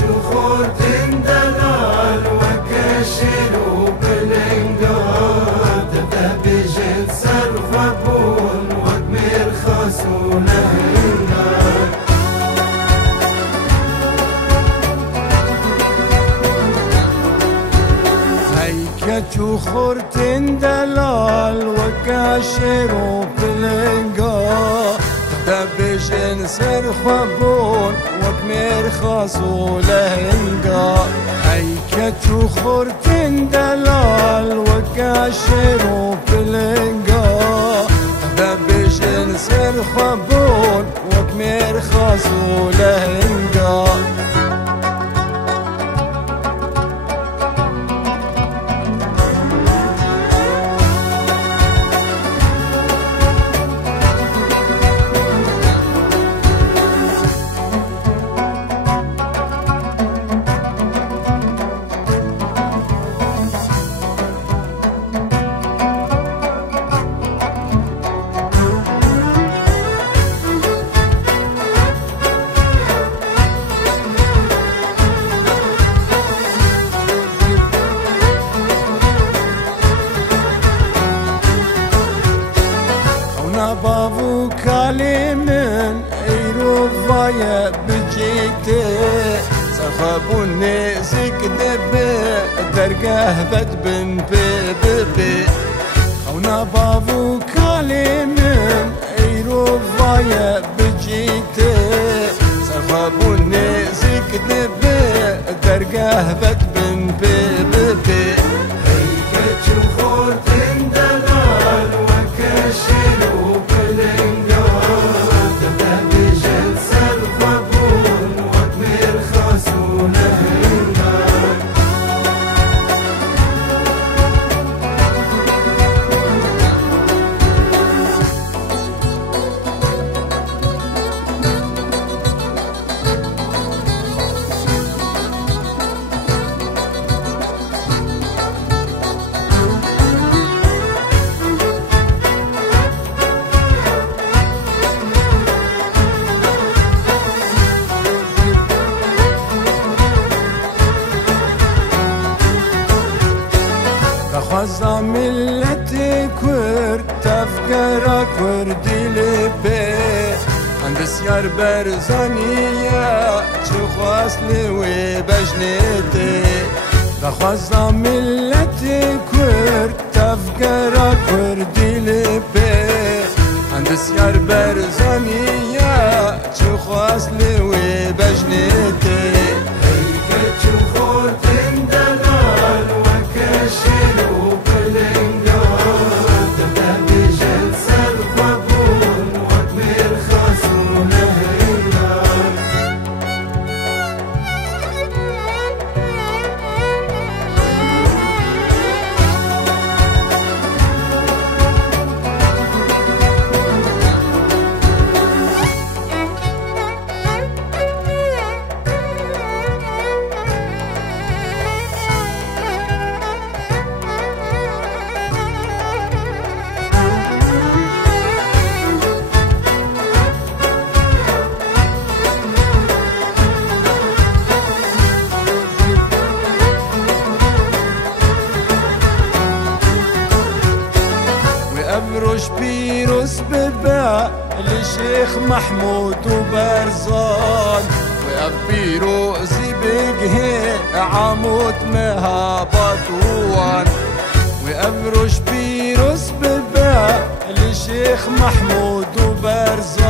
شخور تندلال وكشلو بالانقاد تبدا بجد سرفبون وكمير خاسونه النار هيك شخور تندلال وكشلو بالانقاد بجن سرخبون وكمير خاصو لهنقا هيك شخور تندلال وكاشرو بلنقا بجن سرخبون وكمير خاصو لهنقا بابو كلمن ايرو فايا بجيته سخابوني زكدبه درقه بدبن بببي خونا بابو كلمن ايرو فايا بجيته سخابوني زكدبه درقه بدبن بببي هيك شخور تندلال وكشلو خزا ملتي كورد تفكر كردي لبي عند سيار برزانية تخواس لوي بجنتي خزا ملتي كورد تفكر كردي لبي عند سيار برزانية تخواس لوي بجنتي هيك شخور تندلال وكشلو أبرش بيروس بباع لشيخ محمود وبرزان وأبيرو زبقه عمود مهابط وان وأبرش بيروس بباع لشيخ محمود وبرزان